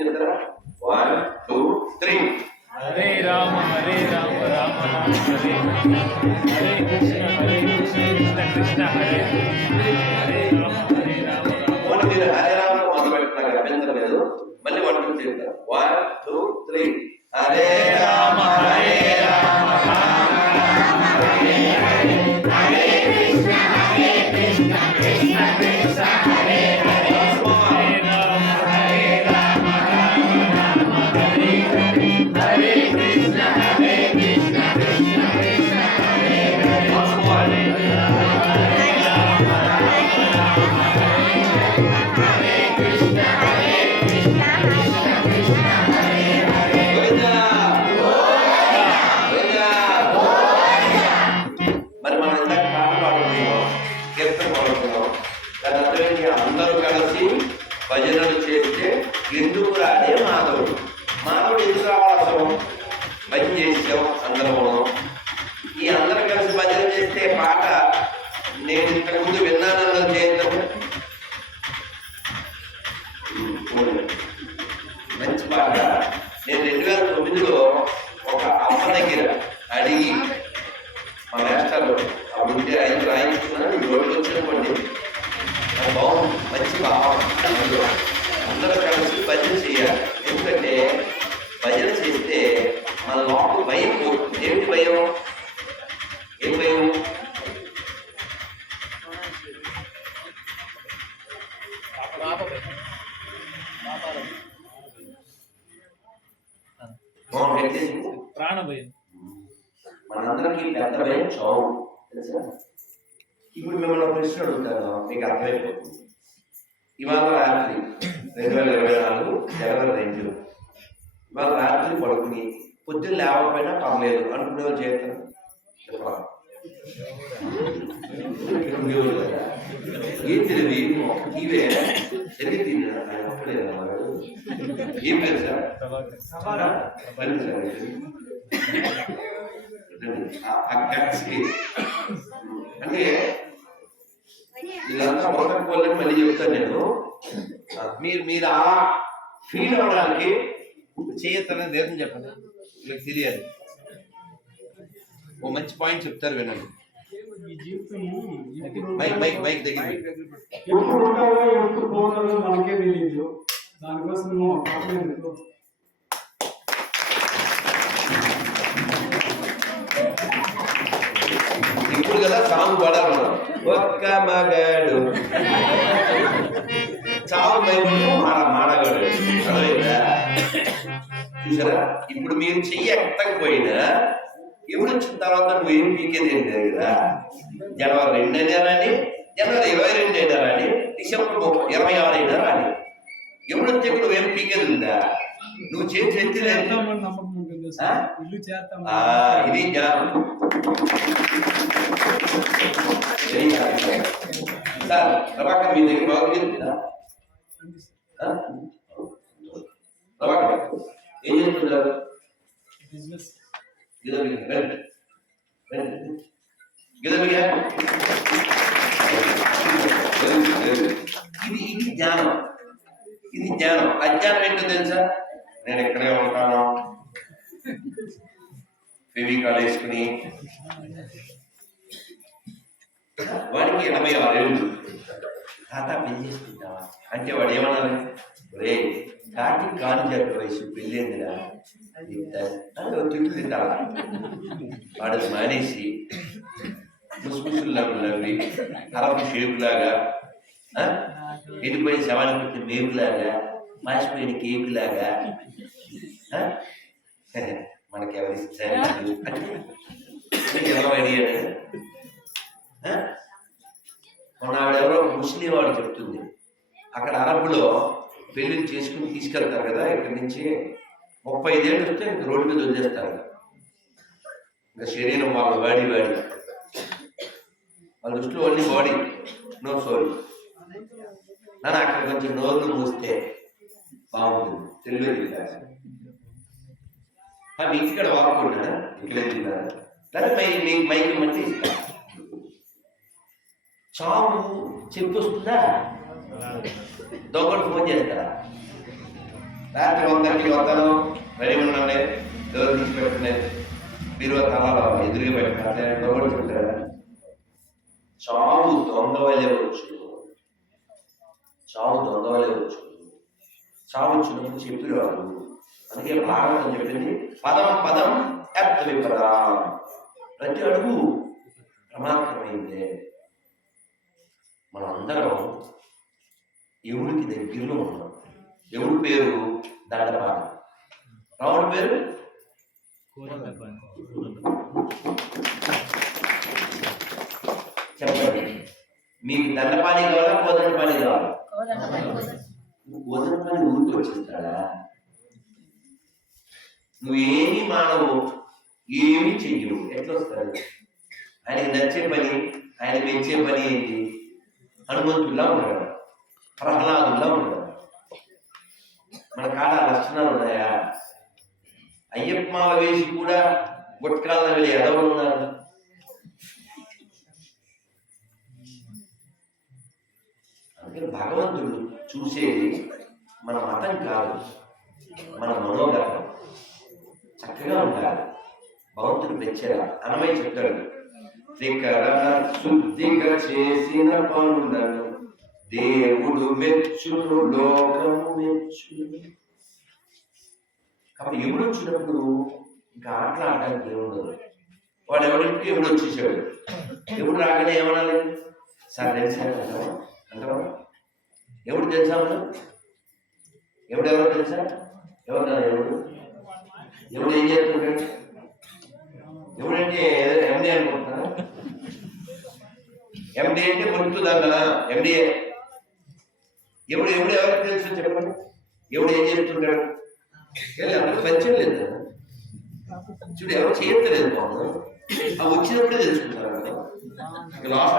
చెప్తారా one two three Hare Rama Hare Rama Rama Rama Hare Hare Krishna Hare Krishna Krishna Krishna Hare Hare Rama Hare Rama Rama మీరు హరే రామ మొదలు పెట్టినారు అభ్యంతరం లేదు మళ్ళీ one two three చెప్తారు one two three మంచి నేను రెండు వేల తొమ్మిదిలో ఒక అమ్మ దగ్గర అడిగి మా మాస్టర్ అప్పుడు ఉంటే ఆయన రాయించుకున్నాను ఈ రోజు వచ్చినప్పటి బాగుంది మంచి భావం అందరూ కలిసి భజన చేయాలి. ఎందుకంటే భజన చేస్తే మన లోపల భయం పోతుంది. ఏమిటి భయం? చావు తెలుసా? ఇప్పుడు మిమ్మల్ని ప్రశ్న అడుగుతాను. మీకు అర్థమైపోతుంది. ఇవాళ రాత్రి రెండు వేల ఇరవై నాలుగు జనవరి రెండు. ఇవాళ రాత్రి పడుకుని పొద్దున్న లేవకపోయినా పర్లేదు. అనుకునే వాళ్ళు చేస్తాను ఏం తెలియదు ఇవే. ఎందుకు తిన్నా ఒక్కడే. ఏం పేరు సార్ పని సార్. అంటే ఇదంతా మొదటి పోలని మళ్ళీ చెప్తాను నేను. మీరు మీరు ఆ ఫీల్ అవ్వడానికి చేయొద్దనే దేశం చెప్పండి. మీకు తెలియాలి. ఓ మంచి పాయింట్ చెప్తారు వినండి. మైక్ మైక్ మైక్ దగ్గర ఎప్పుడు ఎప్పుడు మనకే తెలియదు దానికోసం ఇప్పుడు కదా సాంగ్ పాడాలి మనం. ఒక్క మగాడు. చావు మాడ మాడగాడు చూసారా? ఇప్పుడు మీరు చెయ్యి ఎత్తకపోయినా ఎవరు వచ్చిన తర్వాత నువ్వు ఏం పీకేది ఏం కదా జనవరి రెండు అయినా రాని జనవరి ఇరవై రెండు అయినా రాని డిసెంబర్ ఇరవై ఆరు అయినా రాని. ఎవరు వచ్చే నువ్వేం పీకేది ఉందా? నువ్వు చేతి ఎత్తి లేదు చేస్తామని నమ్మకం ఉంటుంది ఆ? ఇల్లు చేస్తాం ఆ, ఇది జ్ఞానం వెరీ హ్యాపీ. సార్ ప్రభాకర్ మీ దగ్గర భగవద్గీత ఉందా? ఆ? ప్రభాకర్ ఏం చేస్తున్నారు బిజినెస్ గీత మీద రండి. రండి. గీత మీద. ఇది ఇది జ్ఞానం ఇది జ్ఞానం అజ్ఞానం ఏంటో తెలుసా నేను ఇక్కడే ఉంటాను ఫెవికాల్ వేసుకుని. వాడికి ఎనభై ఆరేళ్ళు తాత పెళ్ళి చేసుకుంటావా? అంటే వాడు ఏమన్నారు రే కాకి కాని చెప్పే వయసు పెళ్ళిందిరా తిట్లు తింటావా? వాడు మానేసి ముసుముసులాగా నవ్వి అరవై షేపులాగా ఆ? ఎండిపోయిన శవాన్ని పెట్టిన మేకులాగా మాసిపోయిన కేకులాగా మనకి ఎవరిస్తారు ఎవరో అడిగాడు ఆ? ఆవిడెవరో ముస్లిం వాడు చెప్తుంది. అక్కడ అరబ్బులో పెళ్ళిని చేసుకుని తీసుకెళ్తారు కదా ఇక్కడి నుంచి ముప్పై ఐదేళ్ళు వస్తే ఇంక రోడ్డు మీద వదిలేస్తారు. ఇంకా శరీరం వాళ్ళ వాడి వాడి. వాళ్ళ దృష్టిలో ఓన్లీ బాడీ నో సోల్ నన్ను అక్కడ కొంచెం నోరు మూస్తే బాగుంటుంది. తెలియదు మీ ఇక్కడ వాడుకుంటున్నా ఇక్కడ తిన్నారా లేదా మై మీకు మైకి మంచి ఇస్తా. చావు చెప్పు వస్తుందా దొంగడు ఫోన్ చేస్తారా? రాత్రి వందకి వస్తాను రెడీ ఉండండి డోర్ తీసి పెట్టుకునే మీరు తలలో ఎదురుగా పెట్టిన దొంగలు చెప్తారా? చావు దొంగ వలే వచ్చు చావు దొంగ వలే వచ్చు చావు వచ్చినప్పుడు వాళ్ళు అందుకే భారతం చెప్పింది పదం పదం ఎత్ విపద ప్రతి అడుగు ప్రమాదకరమైందే. మనందరం ఎవరికి దగ్గరలో ఉన్నాం. ఎవరి పేరు? దండపాణి రాముడి పేరు? చెప్పండి. మీకు దండపాణి కావాలా? కోదండపాణి కావాలా? కోదండపాణి ఊరికి వచ్చేస్తాడా? నువ్వేమి మానవు ఏమి చెయ్యవు. ఎట్లా వస్తారు ఆయనకి నచ్చే పని ఆయన పెంచే పని ఏంటి? హనుమంతుల్లా ఉన్నాడు. ప్రహ్లాదుల్లా ఉన్నాడు. మన కాడ లక్షణాలు ఉన్నాయా? అయ్యప్పమాల వేసి కూడా గుట్కాలను వెళ్ళి ఎదవలు ఉన్నారు అందుకని భగవంతుడు చూసేది మన మతం కాదు మన మనోగతం. చక్కగా ఉండాలి. భగవంతుడు మెచ్చారు అనమయ్య చెప్తాడు త్రికర శుద్ధిగా చేసిన పనులను దేవుడు మెచ్చును లోకము మెచ్చు కాబట్టి ఎవడు వచ్చినప్పుడు ఇంకా ఆటలు ఆడడానికి ఏముండదు వాడు ఎవడింటికి ఎవడు వచ్చేసాడు? ఎవడు రాగానే ఏమనాలి? సార్ తెలుసా అంటావా? ఎవడు తెలుసా మనం? ఎవడు ఎవరు తెలుసా? ఎవరు ఎవడు ఎవడు ఏం చేస్తున్నాడు? ఎవడంటే ఎండి అనుకుంటున్నారా? ఎండి అంటే గుర్తుందా ఎండిఏ ఎవడు ఎవడు ఎవరికి తెలుసు చెప్పండి? ఎవడు ఏం చేస్తున్నాడు? అందరూ పరిచయం లేదు చూడు ఎవరు చేయట్లేదు బాబు. అవి వచ్చినప్పుడే తెలుసుకుంటారు లాస్ట్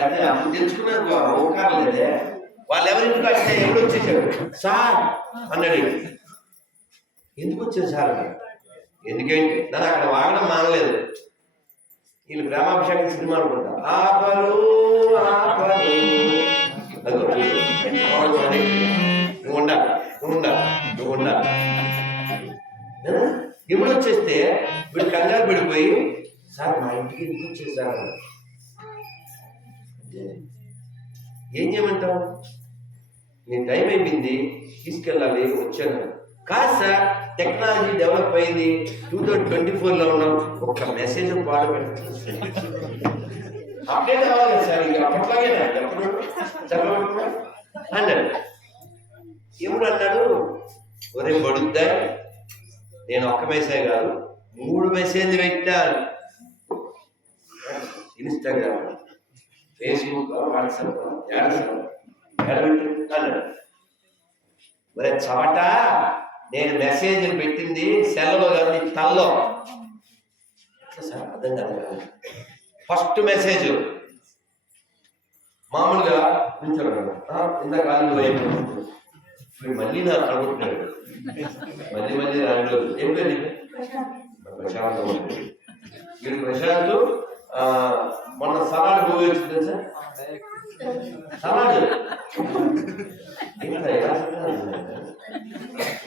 అదే అప్పుడు తెలుసుకున్నారు ఓకారం లేదే. వాళ్ళు ఎవరింటికి అంటే ఎవడు వచ్చేసాడు సార్ అన్నాడు ఎందుకు వచ్చారు సార్ ఎందుకంటే? నన్ను అక్కడ వాడడం మానలేదు. వీళ్ళు గ్రామాభిషేకం సినిమా అనుకుంటారు ఆపరు ఆపరు. నువ్వు ఉండా నువ్వు ఉండా నువ్వు ఉండా. వచ్చేస్తే వీడు కంగారు పడిపోయి సార్ మా ఇంటికి ఎందుకు వచ్చేసారు ఏం చేయమంటావు? నీ టైం అయిపోయింది తీసుకెళ్ళాలి వచ్చాను. కాదు సార్ టెక్నాలజీ డెవలప్ అయింది. టూ థౌజండ్ ట్వంటీ ఫోర్లో ఉన్నాం ఒక్క మెసేజ్ పాట అప్డేట్ అవ్వాలి సార్ ఇంకా. అప్పట్లాగేనా అన్నాడు. ఎప్పుడు అన్నాడు? ఒరే పడుద్దా నేను ఒక్క మెసేజ్ కాదు మూడు మెసేజ్ పెట్టాను ఇన్స్టాగ్రామ్ ఫేస్బుక్ వాట్సాప్ అన్నాడు. మరి చాటా? నేను మెసేజ్ పెట్టింది సెల్లో కాదు తల్లో. సార్? అర్థం కాదు. ఫస్ట్ మెసేజ్ మామూలుగా నిల్చోడు. ఆ, ఇందాక ఇప్పుడు మళ్ళీ నాకు అనుకుంటున్నాడు మళ్ళీ మళ్ళీ రాడు ఏం పేరు నీకు? ప్రశాంత్ వీడు ప్రశాంత్. మొన్న సలాడ్ పోయి వచ్చింది సార్? సలాడ్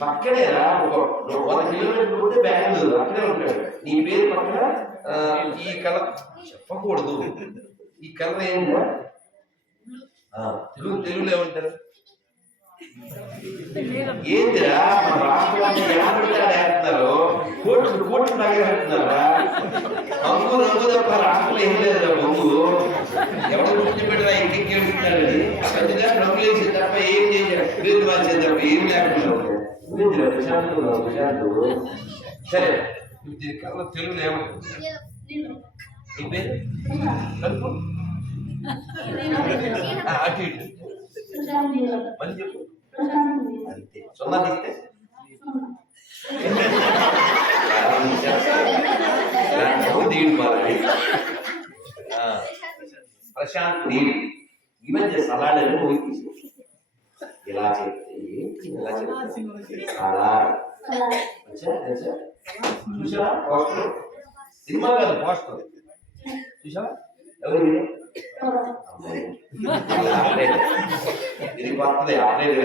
పక్కనే ఎలా ఒక వంద పోతే బెంగళూరు అక్కడే ఉంటాడు. నీ పేరు పక్కన ఆ, ఈ కళ చెప్పకూడదు. ఈ కళ ఏంటో తెలుగు తెలుగులో ఏమంటారు? ఏంటిరా మన రాష్ట్రాన్ని యాభై వేస్తున్నారు. కోట్లు కోట్లు తాగేస్తున్నారా రంగు రంగు తప్ప రాష్ట్రంలో ఏం లేదురా బొంగు ఎవరు గుర్తుపెట్టరా ఇంకెక్కేడుతున్నారు అందుకే రంగులు వేసి తప్ప ఏం చేశారు పేరు మార్చేది తప్ప ఏం లేకుండా సరే. తెలుగులో ఏమంటారు నీ పేరు? అటు ఇటు. మళ్ళీ చెప్పు. అంతే. సున్నా తీస్తే? దీని మారాలి ప్రశాంత్ దీని ఈ మధ్య సలాడ్ అని మూవీ ఇలా చెప్తే ఇలా చెప్తే సలాడ్. చూసావా? పోస్టర్? సినిమా కాదు పోస్టర్. చూసావా? ఎవరు దీనికి ఇది ఆపరేట్. ఇది ఆపరేట్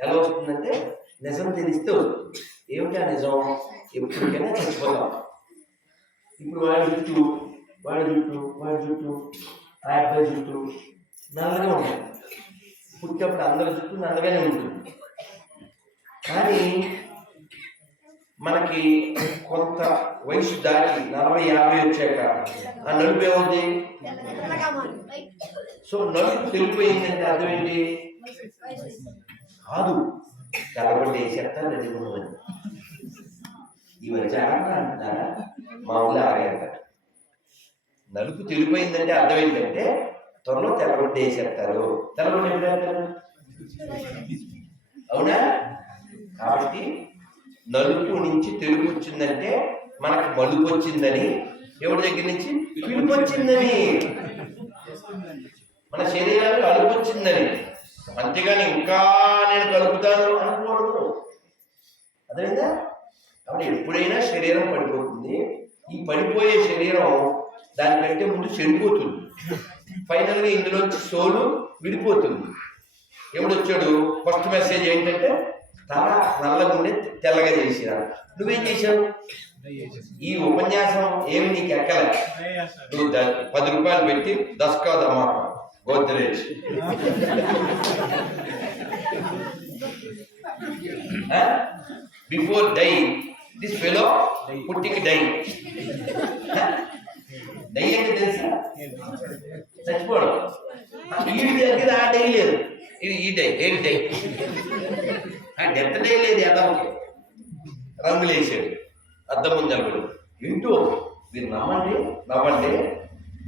ఎలా వస్తుందంటే నిజం తెలిస్తే వస్తుంది. ఏమిటి ఆ నిజం? ఎప్పటికైనా చచ్చిపోతాం. ఇప్పుడు వాడి జుట్టు వాడి జుట్టు వాడి జుట్టు ఆ అబ్బాయి జుట్టు నల్లగా ఉంటాయి పుట్టినప్పుడు అందరి జుట్టు నల్లగానే ఉంటుంది. కానీ మనకి కొంత వయసు దాటి నలభై యాభై వచ్చాక ఆ నలుపు ఏముంది సో నలుపు తెలిపోయిందంటే అర్థం ఏంటి? కాదు. కలబడి వేసేస్తాను రెండు మూడు మంది ఈ మధ్య అంటున్నారా? మా ఊళ్ళో ఆగంటారు నలుపు తెలిపోయిందంటే అర్థం ఏంటంటే త్వరలో తెల్లబొడ్డ వేసేస్తారు. తెల్లబొడ్డ ఎప్పుడు వేస్తారు? అవునా కాబట్టి నలుపు నుంచి తెలుగు వచ్చిందంటే మనకి మలుపు వచ్చిందని ఎవరి దగ్గర నుంచి? పిలుపు వచ్చిందని మన శరీరానికి అలుపు వచ్చిందని అంతేగాని ఇంకా నేను కలుపుతాను అనుకోవడము అదేవిధంగా కాబట్టి ఎప్పుడైనా శరీరం పడిపోతుంది. ఈ పడిపోయే శరీరం దానికంటే ముందు చెడిపోతుంది. ఫైనల్గా ఇందులోంచి సోలు విడిపోతుంది. ఎవడొచ్చాడు? ఫస్ట్ మెసేజ్ ఏంటంటే తల నల్లగుండే తెల్లగా చేసిన నువ్వేం చేసావు ఈ ఉపన్యాసం ఏమి నీకు ఎక్కలే? నువ్వు పది రూపాయలు పెట్టి దస్కాదమ్మా Godrej. Before dye this fellow putting dye die అంటే తెలుసా? చచ్చిపోవడం ఈ దగ్గర ఆ డై లేదు. ఇది ఈ డై ఏది డై డెత్ డే లేదు ఎదవకి రంగులు వేసాడు. అద్దం అప్పుడు వింటూ మీరు నమ్మండి? నవ్వండి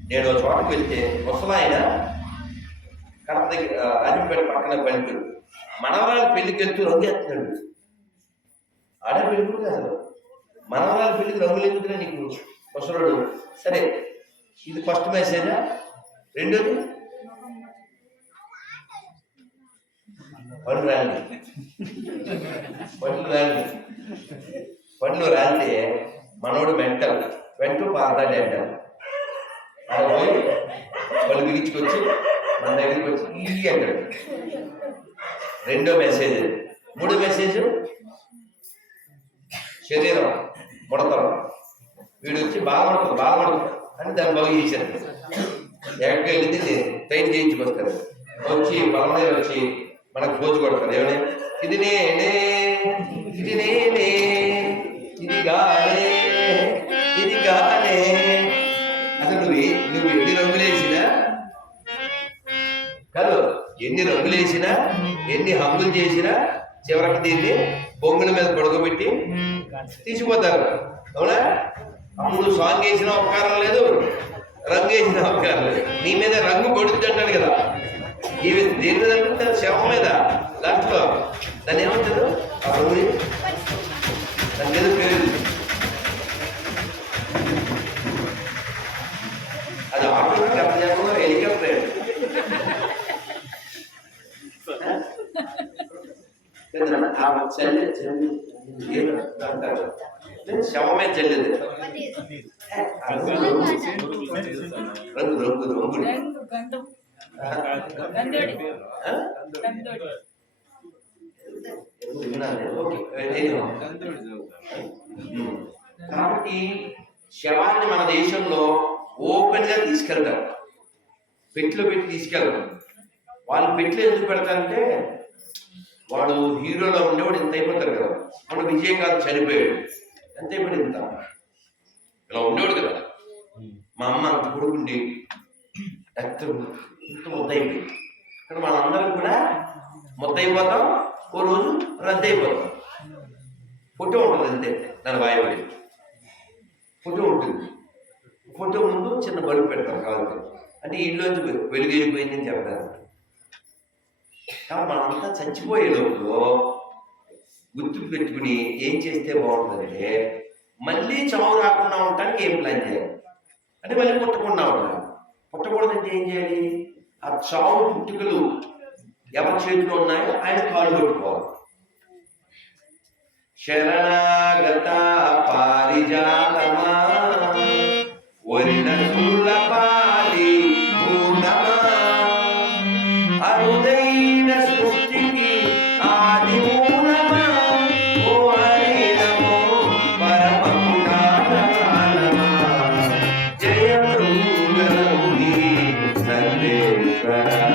నేను ఒక చోటకి వెళ్తే ముసలాయన కడప దగ్గర ఆ, రాజంపేట పక్కన పల్లెటూరు మనవరాలు పెళ్ళికి వెళ్తూ రంగు వేస్తున్నాడు. ఆడ పెళ్ళి కాదు. మనవరాలు పెళ్ళికి రంగులు ఎందుకురా నీకు ముసలుడు? సరే ఇది ఫస్ట్ మెసేజా? రెండోది? పళ్ళు రాలి పళ్ళు రాలి పళ్ళు రాలితే మనోడు మెంటల్. వెంటూ పాతాడు అంటారు అలా పోయి పళ్ళు బిగించుకొచ్చి మన దగ్గరికి వచ్చి ఈ అంటాడు. రెండో మెసేజ్. మూడో మెసేజ్? శరీరం ముడతరం వీడు వచ్చి బాగుంటుంది బాగుంటుంది అని దాన్ని బాగు చేశారు. ఎక్కడికి వెళ్ళింది? పెయింట్ చేయించుకొస్తారు. వచ్చి బలమైన వచ్చి మనకు పోజు కొడతారు. ఏమని? ఇది నేనే ఇది నేనే ఇది గానే ఇది గానే. అసలు నువ్వు నువ్వు ఎన్ని రంగులేసినా కాదు ఎన్ని రంగులేసినా ఎన్ని హంగులు చేసినా చివరికి దీన్ని బొంగుల మీద పడుకోబెట్టి తీసిపోతారు. అవునా? అప్పుడు సాంగ్ వేసిన ఉపకారం లేదు రంగు వేసిన ఉపకారం లేదు. నీ మీద రంగు కొడుతుంది అంటాడు కదా. ఈ వి- దేని మీద అంటారు శవం మీద లాస్ట్లో దాన్ని ఏమంటారు? ఆ దాని ఏదో పేరు. అది ఆటో కప్పజాకుండా హెలికాప్టర్? ఆ? చెల్లి చెల్లి ఏం అంటారు. శవమే చెల్లిది. రంగు రంగు రంగు. కాబట్టి శవాన్ని మన దేశంలో ఓపెన్గా తీసుకెళ్తారు. పెట్లు పెట్టి తీసుకెళ్తారు. వాళ్ళు పెట్లు ఎందుకు పెడతారంటే వాడు హీరోలో ఉండేవాడు ఇంత అయిపోతారు కదా. వాడు విజయకాంత్ చనిపోయాడు. ఎంత అయిపోయింది ఇంత? ఇలా ఉండేవాడు కదా. మా అమ్మ అంత కొడుకుండి ఎంత ఇంత ముద్దయిపోయింది ఇక్కడ మనందరం కూడా ముద్దయిపోతాం ఓ రోజు రద్దయిపోతాం. ఫోటో ఉంటుంది అంతే దాని వాయబడి ఫోటో ఉంటుంది. ఫోటో ముందు చిన్న బల్బు పెడతాం కావాలి. అంటే ఇంట్లోంచి వెలుగు వెళ్ళిపోయిందని చెప్తారు కాబట్టి మనంతా చచ్చిపోయే లోపల గుర్తు పెట్టుకుని ఏం చేస్తే బాగుంటుందంటే మళ్ళీ చావు రాకుండా ఉండటానికి ఏం ప్లాన్ చేయాలి? అంటే మళ్ళీ పుట్టకుండా ఉండాలి. పుట్టకూడదంటే ఏం చేయాలి? ఆ చావు పుట్టుకలు ఎవరి చేతిలో ఉన్నాయో ఆయన కాలు పట్టుకోవాలి శరణాగత పారిజాతమా? వరిన track.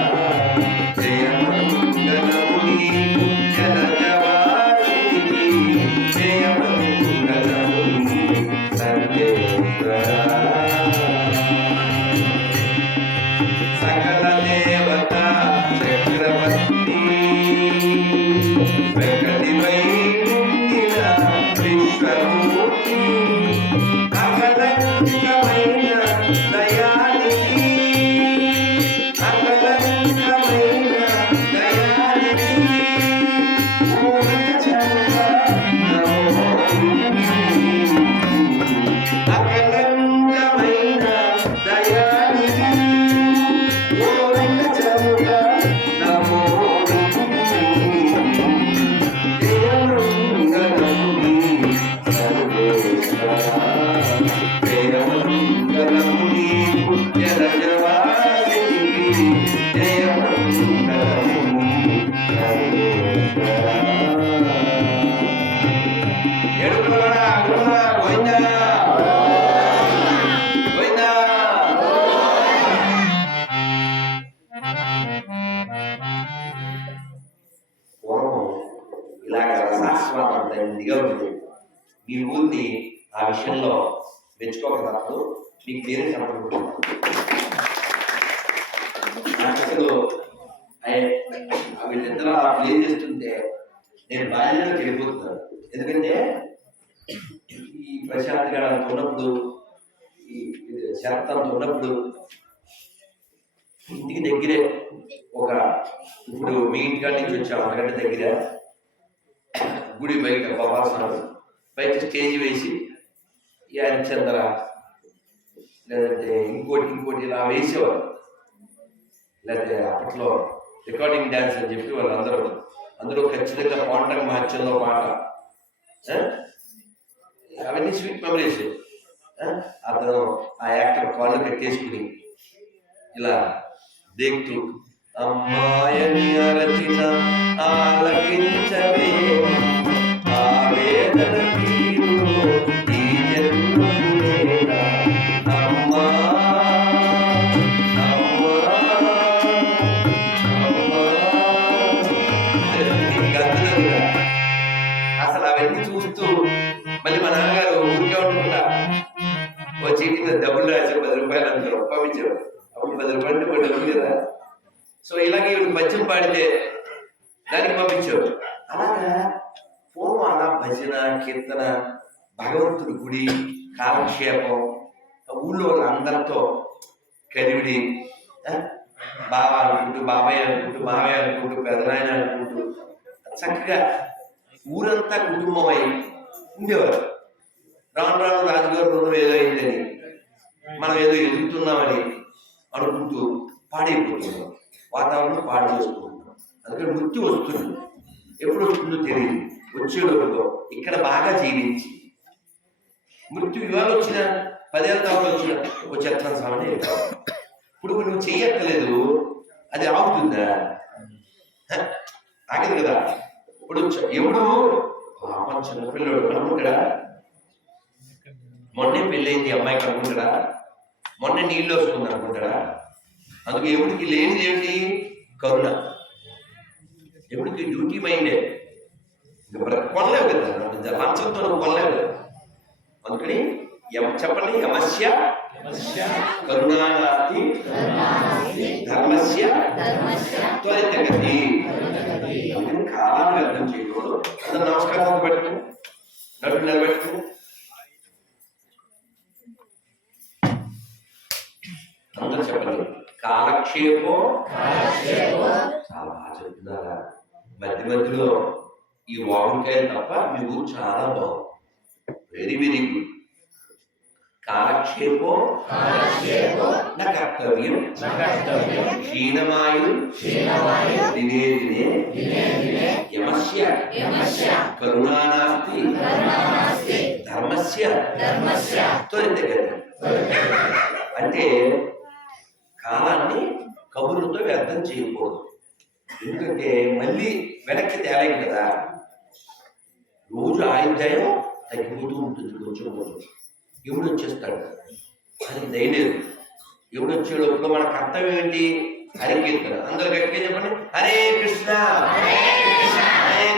రసాస్వాదం దండిగా ఉంది మీ ఊరిని ఆ విషయంలో మెచ్చుకోక తప్పదు మీకు నేనే చెప్పనుకుంటున్నాను అసలు వీళ్ళిద్దరూ ఆ ప్లే చేస్తుంటే నేను బాల్యంలో వెళ్ళిపోతున్నాను ఎందుకంటే ఈ ప్రశాంత్ గారు అంత ఉన్నప్పుడు ఈ శరత్ అంత ఉన్నప్పుడు ఇంటికి దగ్గరే ఒక ఇప్పుడు మీ ఇంటికాడ నుంచి వచ్చాము అంతకంటే దగ్గర గుడి బయట బాబాస్వామి బయట స్టేజ్ వేసి ఈ హరిచంద్ర లేదంటే ఇంకోటి ఇంకోటి ఇలా వేసేవారు. లేకపోతే అప్పట్లో రికార్డింగ్ డ్యాన్స్ అని చెప్పి వాళ్ళందరూ అందరూ ఖచ్చితంగా పాండగ మహత్యంలో పాట అవన్నీ స్వీట్ మెమరీస్ అతను ఆ యాక్టర్ కాళ్ళు కట్టేసుకుని ఇలా దేక్తూ అమ్మాయని అరచిన ఆలకించవే అసలు అవన్నీ చూస్తూ మళ్ళీ మా నాన్నగారు ఊరికే ఉండకుండా ఓ చీటి మీద డబ్బులు రాసి పది రూపాయలు అందరూ పంపించారు అప్పుడు పది రూపాయలు కొన్ని డబ్బులు కదా సో ఇలాగే ఈవిడ పద్యం పాడితే దానికి పంపించారు అలాగా? పూర్వం అలా భజన కీర్తన భగవంతుడి గుడి కాలక్షేపం ఆ ఊళ్ళో అందరితో కలివిడి బాబా అనుకుంటూ బాబాయ్ అనుకుంటూ బాబాయ్ అనుకుంటూ పెదనాయన అనుకుంటూ చక్కగా ఊరంతా కుటుంబమై ఉండేవారు. రాను రాను రాజుగారు రుణం ఏదో అయిందని మనం ఏదో ఎదుగుతున్నామని అనుకుంటూ పాడైపోతున్నాం వాతావరణం పాడు చేసుకుంటున్నాం అందుకని మృత్యు వస్తుంది ఎప్పుడు వస్తుందో తెలియదు వచ్చేటప్పుడు ఇక్కడ బాగా జీవించి మృత్యు ఇవాళ వచ్చినా పదేళ్ళ తర్వాత వచ్చిన ఒక సామని ఇప్పుడు నువ్వు చెయ్యక్కలేదు అది ఆగుతుందా? ఆగదు కదా. ఇప్పుడు ఎవడు? పాపం చిన్నపిల్లడు. కనుకుంటాడా మొన్నే పెళ్ళైంది అమ్మాయి కనుకుంటాడా మొన్నే నీళ్ళు వస్తుంది అనుకుంటాడా అందుకు ఎవడికి లేనిది ఏంటి? కరుణ. ఎవడికి డ్యూటీ మైండే. కొనలేవు కదా. లంచంతో కొనలేవు. కదా అందుకని చెప్పండి యమస్య? కరుణానాతి ధర్మస్య? త్వరితగతి. కాలాన్ని వ్యర్థం చేయకూడదు. అందరూ నమస్కారం పెట్టు. నడు నిలబెట్టు. అందరూ చెప్పండి. కాలక్షేపో? చాలా బాగా చెప్తున్నారా. మధ్య మధ్యలో ఈ వాగుంకాయ తప్ప మీ ఊరు చాలా బాగుంది. వెరీ వెరీ గుడ్ కాలక్షేపో న కర్తవ్యం క్షీణమాయు దినే దినే యమస్య కరుణానాస్తి ధర్మస్య త్వరితగతి అంటే కాలాన్ని కబుర్లతో వ్యర్థం చేయకూడదు. ఎందుకంటే మళ్ళీ వెనక్కి తేలేం కదా? రోజు ఆయుర్దాయం తగ్గిపోతూ ఉంటుంది కొంచెం కొంచెం ఎవడు వచ్చేస్తాడు? అది దయలేదు. ఎవడు వచ్చే లోపల మన కర్తవ్యం ఏంటి? హరికీర్తన. అందరు గట్టిగా చెప్పండి. హరే కృష్ణ.